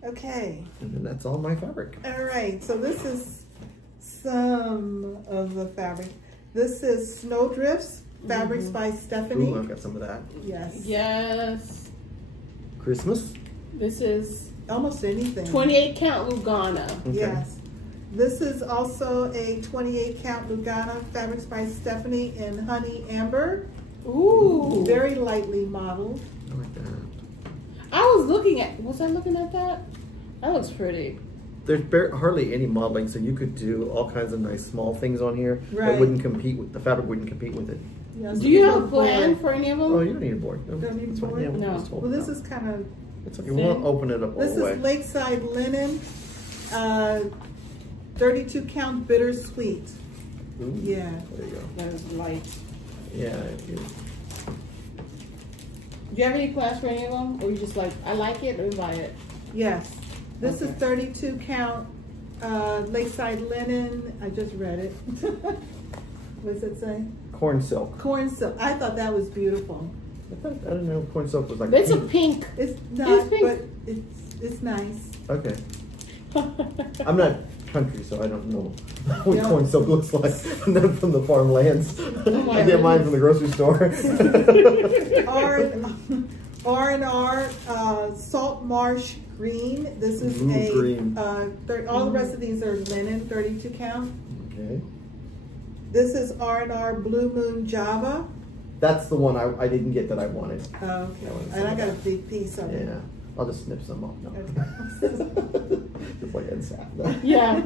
Okay. And then that's all my fabric. All right. So this is some of the fabric. This is Snowdrifts, Fabrics by Stephanie. Ooh, I've got some of that. Yes. Yes. Christmas. This is Almost anything. 28 count Lugana. Okay. Yes. This is also a 28 count Lugana, Fabrics by Stephanie in Honey Amber. Ooh. Very lightly modeled. I like that. Was I looking at that? That looks pretty. There's hardly any modeling, so you could do all kinds of nice small things on here Right. that wouldn't compete with, the fabric wouldn't compete with it. Yes, Do you have a board. plan for any of them? Oh, you don't need a board. No, Don't need a it's fine. board? Yeah, we'll No. just hold Well, it this out. is kind of, It's okay. We won't open it up all this the way. is Lakeside Linen, 32 count Bittersweet. Ooh, Yeah. there you go. That is light. Yeah. It is. Do you have any plans for any of them? Or you just like, I like it, let me buy it? Yes. This is Okay. 32 count Lakeside Linen. I just read it. What does it say? Corn silk. Corn silk. I thought that was beautiful. I didn't know corn silk was like It's a pink. pink. It's not, pink. but it's nice. Okay. I'm not country, so I don't know what Yeah. corn silk looks like. I'm not from the farmlands. my I get mine from the grocery store. R&R Salt Marsh Green. This is Ooh, green. all the rest of these are linen, 32 count. Okay. This is R&R Blue Moon Java. That's the one I didn't get that I wanted. Oh, okay. And I got a big piece of it. Yeah. I'll just snip some off. No. Okay. Just like NSAP. Yeah.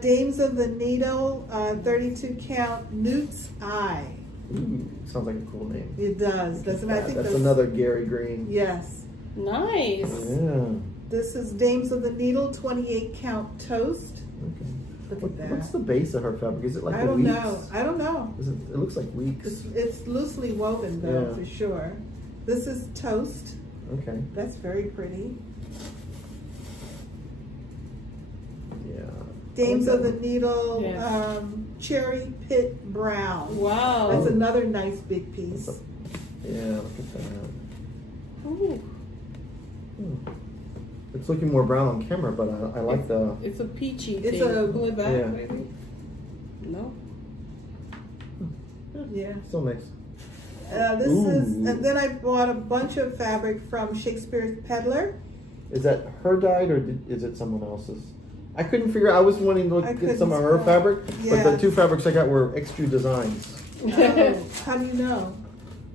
Dames of the Needle, 32 count Newt's Eye. Ooh, sounds like a cool name. It does, doesn't it? Yeah, I think that's another Gary Green. Yes. Nice. Yeah. This is Dames of the Needle, 28 count Toast. Okay. Look at that. What's the base of her fabric? Is it like I the don't weeks? know. I don't know. It looks like weeks. It's loosely woven though, Yeah. for sure. This is Toast. Okay. That's very pretty. Yeah. Dames I like of the that Needle, Yes. Cherry Pit Brown. Wow. That's another nice big piece. Yeah, look at that. Ooh. It's looking more brown on camera, but I like the. It's a peachy It's thing. a- Pull it back, Yeah. maybe. No. Yeah. Still nice. This is, Ooh. and then I bought a bunch of fabric from Shakespeare Peddler. Is that her dyed or is it someone else's? I couldn't figure. I was wanting to I get some of couldn't her tell. fabric, but Yeah. the two fabrics I got were Extrude Designs Oh, how do you know?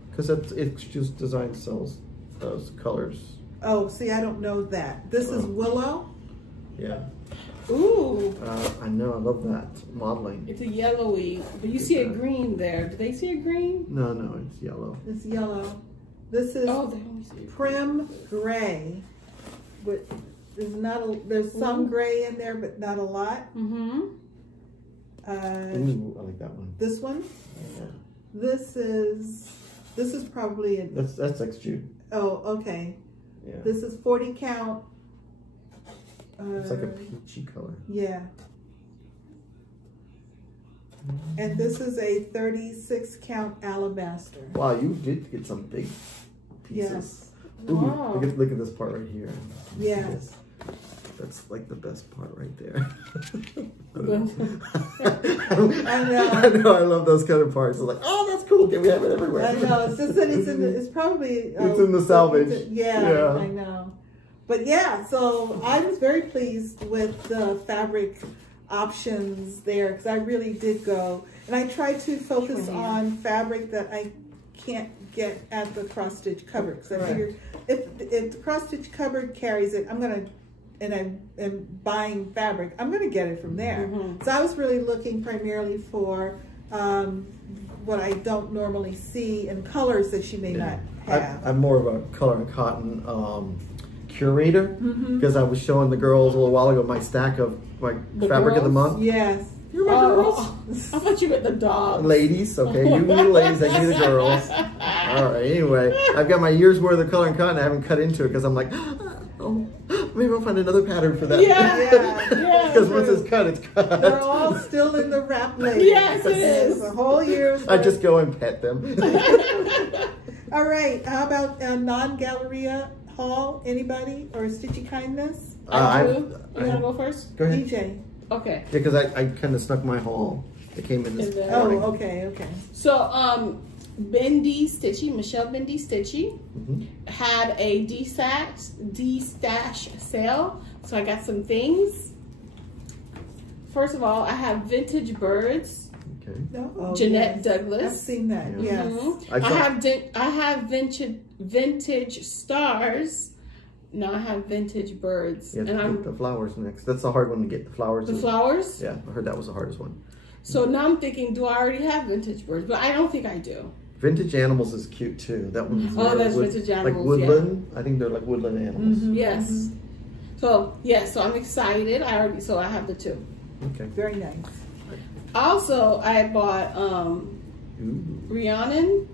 because Extrude Designs sells those colors. Oh, see, I don't know that. This is Oh. Willow. Yeah, Ooh. I know. I love that modeling. It's a yellowy, but you see a green there. Do they see a green? No, it's yellow. It's yellow. This is Oh, they only see a green. Prim Gray. But there's some gray in there, but not a lot. Mm-hmm. Ooh, I like that one. This one. Yeah. This is probably an. That's Extrude. Oh, okay. Yeah. This is 40 count. It's like a peachy color. Yeah. And this is a 36 count alabaster. Wow, you did get some big pieces. Yes. Ooh, Wow. look at this part right here. Yes. That's like the best part right there. I know. I know. I love those kind of parts. It's like, oh, that's cool. Can we have it everywhere? I know. It's just that it's probably. It's in the salvage. Yeah, I know. But yeah, so I was very pleased with the fabric options there because I really did go. And I tried to focus on fabric that I can't get at the cross stitch cupboard. Because I figured if the cross stitch cupboard carries it, and I am buying fabric, I'm going to get it from there. Mm-hmm. So I was really looking primarily for what I don't normally see in colors that she may not have. I'm more of a color and cotton curator because I was showing the girls a little while ago my stack of my fabric of the month. Yes. You remember girls? I thought you meant the dog. Ladies, okay, you be the ladies, I give you the girls. All right, anyway, I've got my year's worth of color and cotton. I haven't cut into it because I'm like, oh, maybe I'll find another pattern for that. Yeah. Because once it's cut, it's cut. They're all still in the wrap label. Yes, it is. The whole year's I just go and pet them. All right, how about non-Galleria haul? Anybody? Or Stitchy Kindness? You want to go first? Go ahead. EJ. Okay. Yeah, because I kind of snuck my haul. It came in this And morning. Oh, okay. So, Bendy Stitchy, Michelle Bendy Stitchy, had a D-stash sale. So I got some things. First of all, I have Vintage Birds. Okay. No? Oh, Jeanette yes. Douglas. I've seen that, Yeah. yes. Mhm. I have Vintage Stars. Now I have Vintage Birds. Yeah, And get the flowers next. That's the hard one to get, the flowers. The flowers? Yeah, I heard that was the hardest one. So now I'm thinking, do I already have Vintage Birds? But I don't think I do. Vintage Animals is cute too. That one's Oh, that's Vintage Animals, like woodland. I think they're like woodland animals. Yes. So so I'm excited. So I have the two. Okay. Very nice. Also, I bought Rhiannon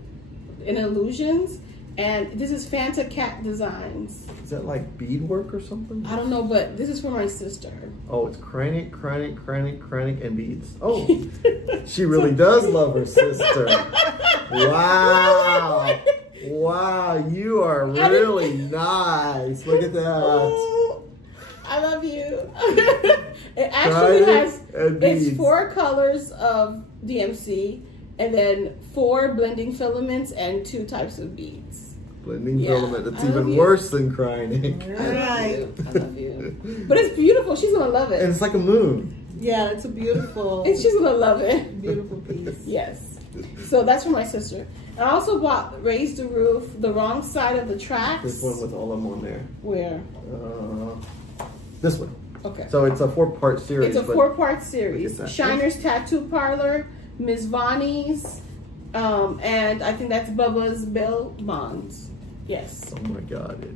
in Illusions, and this is Fanta Cat Designs. Is that like beadwork or something? I don't know, but this is for my sister. Oh, it's Kranich, and beads. Oh, she really does love her sister. Wow. Wow, you are really nice. Look at that. Oh, I love you. It actually has, it's 4 colors of DMC, and then 4 blending filaments and 2 types of beads. Blending Yeah, filament. That's I love even you. worse than Kranich. All right. I love you. But it's beautiful. She's gonna love And it. it's like a moon. Yeah, it's a beautiful, And she's gonna love it. beautiful piece. Yes. So that's for my sister. I also bought Raise the Roof, the wrong side of the tracks. This one with all of them on there. Where? This one. Okay. So it's a 4-part series. It's a 4-part series. Look at that. Shiner's Tattoo Parlor, Miss Vonnie's, and I think that's Bubba's Bail Bonds. Yes. Oh my God. It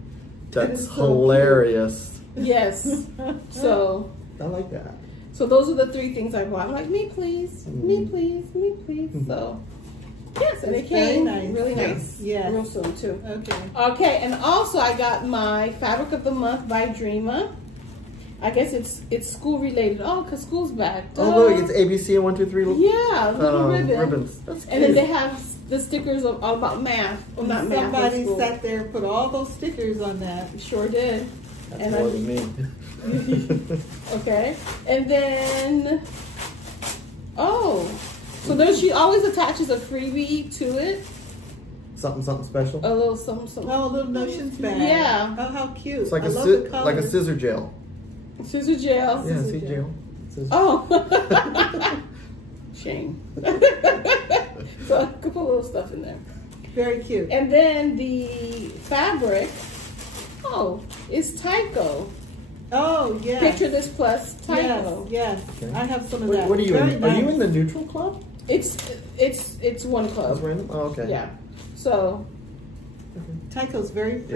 That's is so hilarious. Yes. So I like that. so those are the 3 things I bought. I'm like, me please, me please, me please. So yes, and It's it came very nice. really nice. Yes. Real soon too. Okay. Okay, and also I got my Fabric of the Month by Dreama. I guess it's school related. Oh, because school's back. Oh look, it's ABC and 1, 2, 3. Yeah, little ribbons. That's And then cute. they have the stickers of all about math. Well, not math. Somebody school. sat there and put all those stickers on that. Sure did. That's and more I- than me. Okay, and then so there she always attaches a freebie to it. something special. A little something. Oh, a little notions bag. Yeah. Oh, how cute. It's like I a love the like a colors. scissor gel. Scissor gel. Yeah, Scissor see gel. gel. Scissor. Oh. Shame. So I could put a little stuff in there. Very cute. And then the fabric, is Tyco. Oh, yes. Picture This Plus Tyco. Yes, yes. Okay. I have some of What, that. what are you Very in? Are you nice. in the neutral club? It's one That's club. random. Oh, okay. Yeah. So, Tyco's very pretty.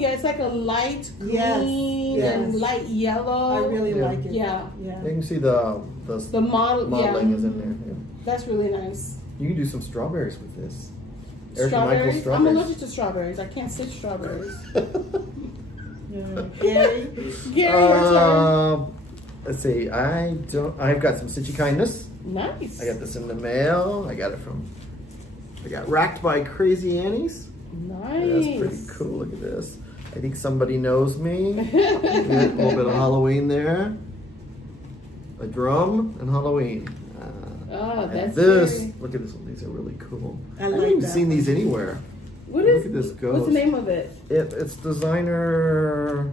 Yeah. it's like a light Yes, green yes. and light yellow. I really Yeah. like it. Yeah. Yeah. You can see the The modeling is in there. Yeah. That's really nice. You can do some strawberries with this. Erica Michael Strawberries. I'm strawberries. allergic to strawberries. I can't sit strawberries. Gary? Gary, your turn. Let's see. I've got some Stitchy Kindness. Nice. I got this in the mail. I got racked by Crazy Annie's. Nice. That's pretty cool. Look at this. I think somebody knows me. Yeah, a little bit of Halloween there. A drum and Halloween. Oh, And that's this. very... Look at this one. These are really cool. I I like haven't that seen one. these anywhere. What Look is at this What's ghost. the name of it? It's designer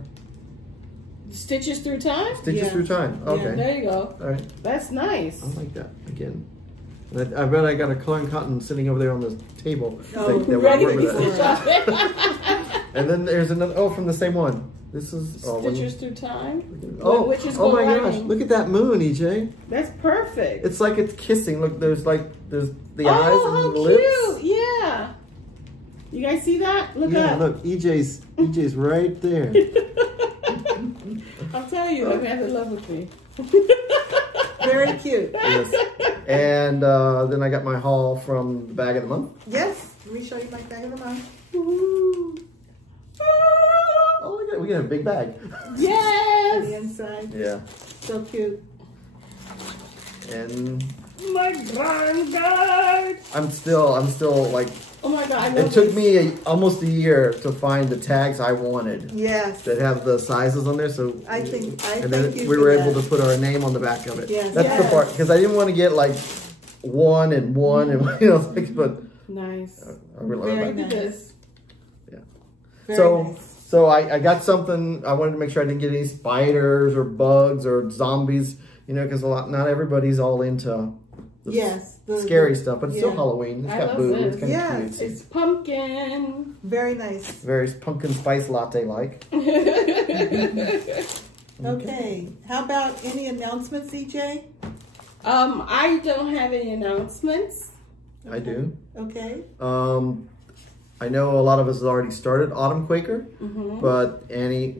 Stitches Through Time? Stitches Yeah. Through Time. Yeah. Okay. There you go. All right. That's nice. I like that again. And I bet I got a Coloring Cotton sitting over there on the table. Oh, that would Ready work to with be that. stitched up. And then there's another. From the same one. This is Stitches Through Time? Oh, Which is oh my Go gosh! Riding. Look at that moon, EJ. That's perfect. It's like it's kissing. Look, there's the eyes and how the lips. cute. Yeah. You guys see that? Look Yeah, up. look, EJ's right there. I'll tell you, I'm in love with me. Very cute. Yes. And then I got my haul from the Bag of the Month. Yes. Let me show you my bag of the month. Woo. Oh, look at it. We got a big bag. On the Yes. inside. Yeah. So cute. And My granddad. I'm still like, Oh my God. I love it took this. me almost a year to find the tags I wanted Yes. that have the sizes on there. So I thank and then you we for were that. able to put our name on the back of it. Yes. That's the Yes. part, because I didn't want to get like one and but Nice. I really Very like Look at that. this. Very So nice. so I got something. I wanted to make sure I didn't get any spiders or bugs or zombies, because not everybody's all into the Yes. scary stuff, but it's still yeah. Halloween. It's I got love boo. this. It's kind of Yes. cute. It's pumpkin. Very nice. Very pumpkin spice latte like. Okay. How about any announcements, EJ? I don't have any announcements. I do. Okay. I know a lot of us have already started Autumn Quaker, Mm-hmm. but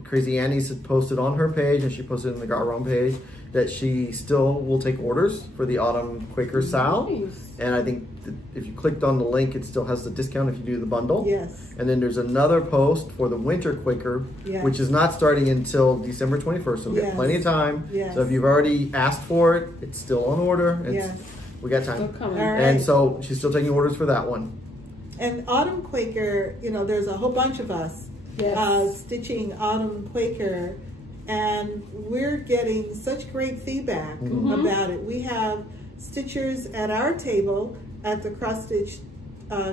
Crazy Annie's had posted on her page, and she posted in the Garron page, that she still will take orders for the Autumn Quaker SAL. Nice. And I think that if you clicked on the link, it still has the discount if you do the bundle. Yes. And then there's another post for the Winter Quaker, Yes. which is not starting until December 21st, so we Yes. have plenty of time. Yes. So if you've already asked for it, it's still on order. Yes. We got Still time. coming. All right. And so she's still taking orders for that one. And Autumn Quaker, there's a whole bunch of us Yes. stitching Autumn Quaker, and we're getting such great feedback Mhm. about it. We have stitchers at our table at the cross stitch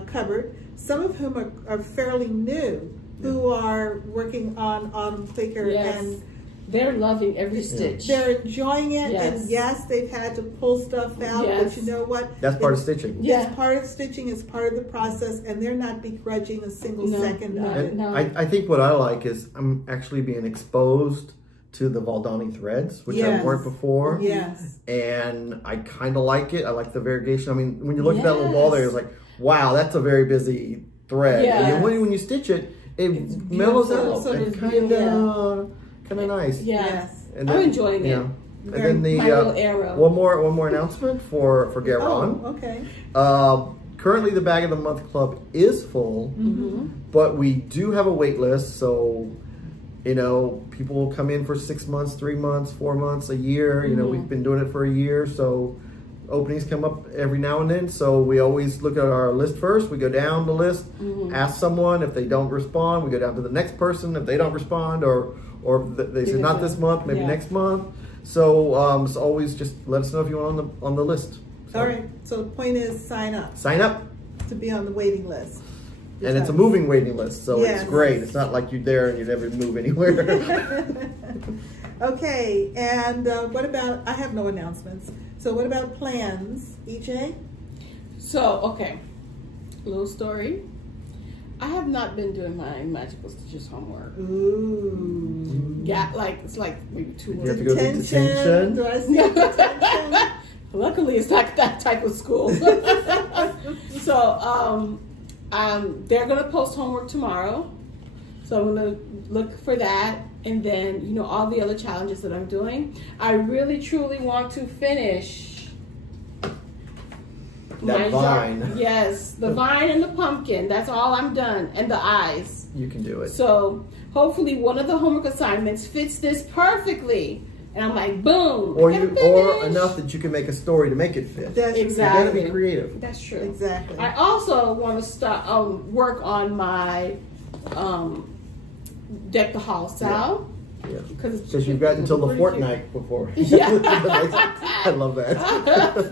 cupboard, some of whom are fairly new, who are working on Autumn Quaker, Yes. and They're loving every stitch. They're enjoying it, Yes. and yes, they've had to pull stuff out, Yes. but you know what? That's part of stitching. Yeah. It's part of stitching, it's part of the process, and they're not begrudging a single No, second no. of it. And I think what I like is I'm actually being exposed to the Valdani threads, which I Yes. weren't before. Yes. And I kind of like it. I like the variegation. I mean, when you look at that little ball there, it's like, wow, that's a very busy thread. Yes. And then when you stitch it, it mellows out. So and it's kind of nice. Yes. Yes. I'm enjoying it. Yeah. And then the My little arrow. one more announcement for Garon. Oh, okay. Currently, the Bag of the Month Club is full, but we do have a wait list. So, you know, people will come in for 6 months, 3 months, 4 months, a year. You know, we've been doing it for a year, so openings come up every now and then. So we always look at our list first. We go down the list, ask someone. If they don't respond, we go down to the next person. If they don't respond, or they say not this month, maybe next month. So so always just let us know if you want on the list. So, All right. So the point is sign up sign up. to be on the waiting list. And it's a moving waiting list, so Yes. it's great. It's not like you're there and you never move anywhere. Okay, and what about, I have no announcements. So what about plans, EJ? So, okay. Little story. I have not been doing my magical stitches homework. Ooh. Yeah, like it's like maybe 2 You have to weeks. go to detention. Do I see detention? Luckily, it's not that type of school. So, they're gonna post homework tomorrow. So I'm gonna look for that, and then you know all the other challenges that I'm doing. I really truly want to finish That vine. Yes, the vine and the pumpkin. That's all I'm done, and the eyes. You can do it. So hopefully one of the homework assignments fits this perfectly, and I'm like, boom. Or I gotta or finish. enough that you can make a story to make it fit. That's Exactly. You gotta be creative. That's true. Exactly. I also want to start work on my Deck the Hall SAL. Yeah. Because You've got until the pretty fortnight before. Yeah. I love that.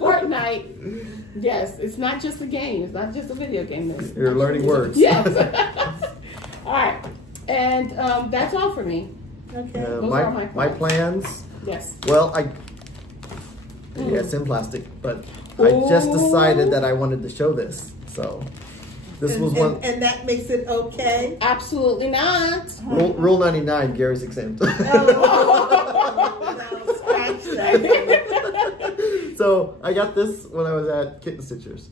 Fortnite. Yes, it's not just a game. It's not just a video game. You're learning words. Yes. All right. And that's all for me. Okay. Those are my my plans. Yes. Well, yeah, it's in plastic, but I just decided that I wanted to show this. So this was one. And that makes it okay? Absolutely not. Rule 99, Gary's exempt. No, scratch that. So I got this when I was at Kitten Stitchers.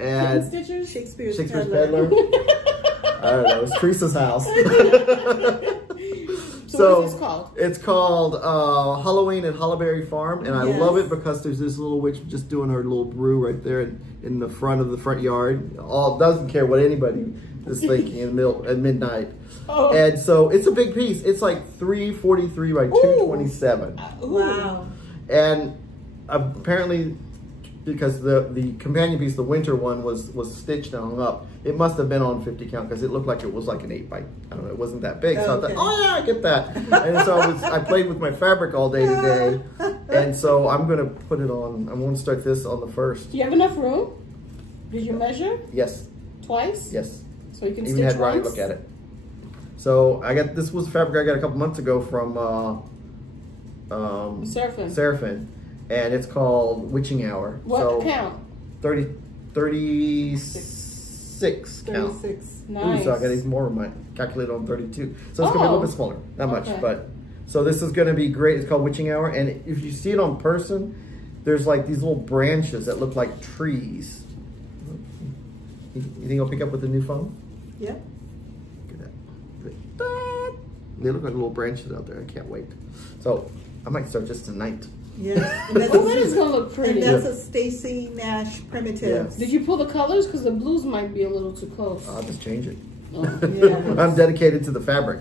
And Stitchers? Shakespeare's Peddler. I don't know, it's Teresa's house. So what is this called? It's called Halloween at Hollyberry Farm, and I Yes. love it because there's this little witch just doing her little brew right there in the front of the front yard. Doesn't care what anybody is thinking at midnight. Oh. And so it's a big piece. It's like 343 by 227. Wow. And apparently, because the companion piece, the winter one, was stitched and hung up, it must have been on 50 count because it looked like it was like an 8 by, I don't know, it wasn't that big. So Okay. I thought, oh yeah, I get that. And so I played with my fabric all day today. And so I'm going to put it on, I'm going to start this on the 1st. Do you have enough room? Did you measure Yes, twice? yes. So you can Even stitch had Ronnie once? look at it. So this was fabric I got a couple months ago from Seraphim. And it's called Witching Hour. What count? 36 count. 36. Nice. Ooh, so I got even more of my calculated on 32. So it's gonna be a little bit smaller, not much, Okay. but so this is gonna be great. It's called Witching Hour, and if you see it on person, there's like these little branches that look like trees. You think you'll pick up with the new phone? Yeah. Look at that. They look like little branches out there. I can't wait. So I might start just tonight. Yeah. And that's, Oh, that is gonna look pretty. and that's a Stacy Nash primitive. Yeah. Did you pull the colors? Because the blues might be a little too close. I'll just change it. Oh. Yeah. I'm dedicated to the fabric.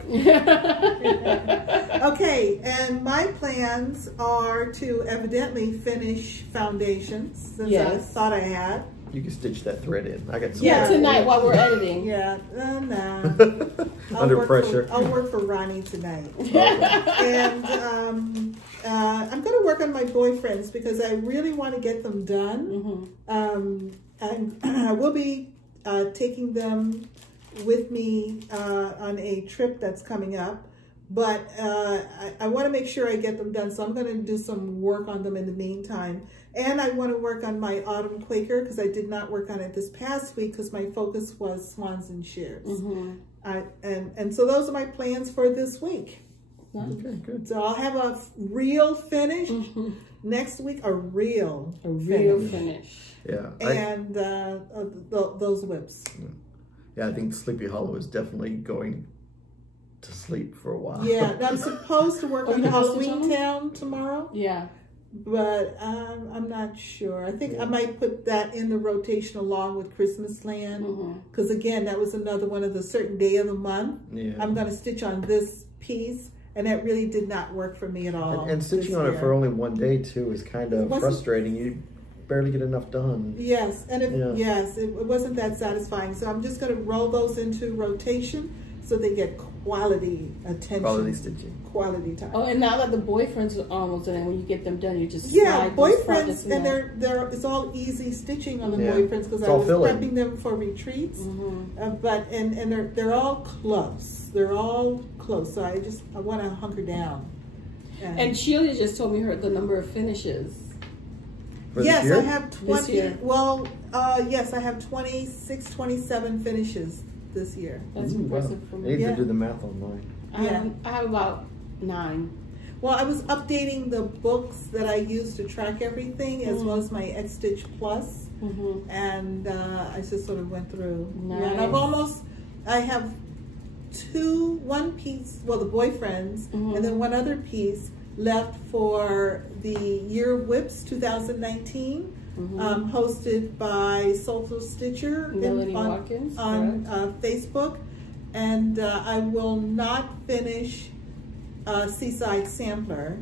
Okay, and my plans are to evidently finish foundations, since I Yes. thought I had. You can stitch that thread in. I got some. Yeah, tonight while we're editing. Yeah, nah. Under pressure. I'll work for Ronnie tonight. And I'm going to work on my boyfriends because I really want to get them done. And I will be taking them with me on a trip that's coming up. but I want to make sure I get them done. So I'm going to do some work on them in the meantime. And I want to work on my autumn Quaker because I did not work on it this past week because my focus was swans and shears. And so those are my plans for this week. Okay, good. So I'll have a real finish next week. A real finish. Yeah. And those whips. Yeah, I think Sleepy Hollow is definitely going to sleep for a while. Yeah, I'm supposed to work on HalloweenTown tomorrow. Yeah. But I'm not sure. I think I might put that in the rotation along with Christmasland. Because again, that was another one of the certain day of the month. Yeah. I'm going to stitch on this piece. And that really did not work for me at all. And stitching on it for only one day too is kind of frustrating. You barely get enough done. Yes, and it wasn't that satisfying. So I'm just going to roll those into rotation so they get quality attention. Quality stitching. Quality time. Oh, and now that the boyfriends are almost done, when you get them done, you just boyfriends, and they're it's all easy stitching on the boyfriends because I was prepping them for retreats. But they're all close. They're all close. So I want to hunker down. And Shelia just told me the number of finishes. Yes, I have 20. Well, yes, I have 26, 27 finishes this year. That's impressive for me. I need to do the math on mine. I have about 9. Well, I was updating the books that I use to track everything as well as my X Stitch Plus. And I just sort of went through. Nice. Yeah, and I have one piece, well, the boyfriends, and then one other piece left for the Year of Whips 2019, hosted by Soulful Stitcher on Facebook. And I will not finish Seaside Sampler,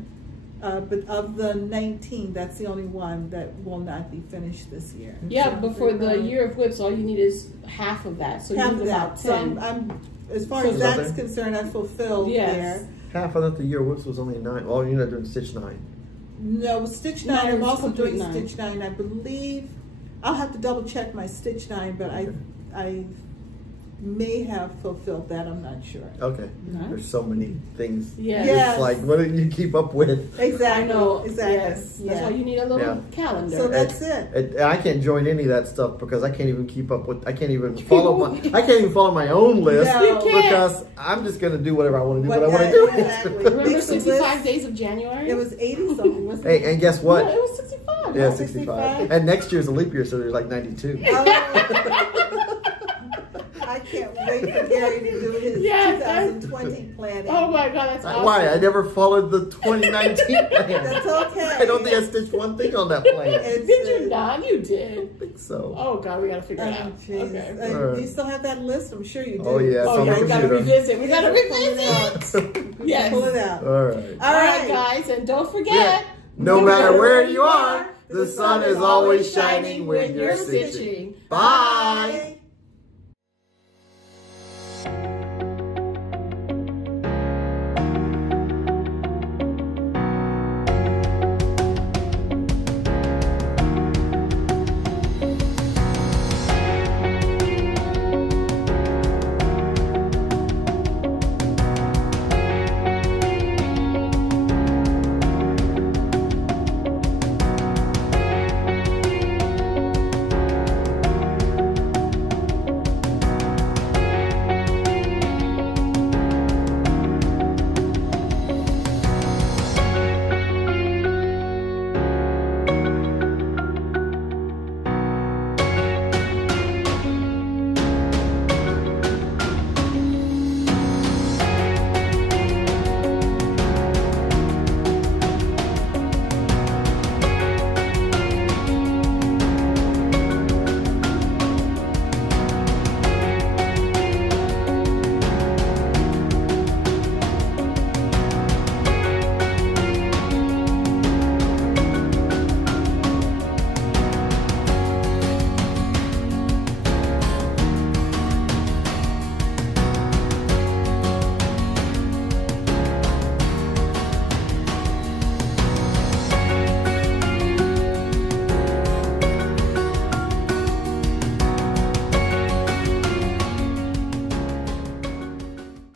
but of the 19, that's the only one that will not be finished this year. Yeah, but for the Year of Whips, all you need is half of that. So half you need about 10. So as far as that's concerned, I fulfilled there. Half of the Year of Whips was only 9. Well, you're not doing Stitch 9. No, Stitch 9. I'm also doing Stitch 9. I believe I'll have to double check my Stitch 9, but I may have fulfilled that. I'm not sure. Okay. There's so many things. Yeah. It's like, what do you keep up with? Exactly. I know. Exactly. Yes. That's why you need a little calendar. So that's it. I can't join any of that stuff because I can't even keep up with. I can't even follow my own list because I'm just gonna do whatever I want to do. What I want to do. Exactly. Remember 65 days of January? It was 80 something. Wasn't it? And guess what? No, it was 65. Yeah, 65. And next year's a leap year, so there's like 92. I can't wait for Gary to do his 2020 planning. Oh my God, that's awesome. Why? I never followed the 2019 plan. That's okay. I don't think I stitched one thing on that plan. Did you not? You did. I think so. Oh God, we gotta figure it out. Okay. Do you still have that list? I'm sure you do. Oh yeah. Oh yeah, we gotta revisit. We gotta revisit. Yes. Pull it out. All right. All right, guys, and don't forget. No matter where you are, the sun is always shining when you're stitching. Bye.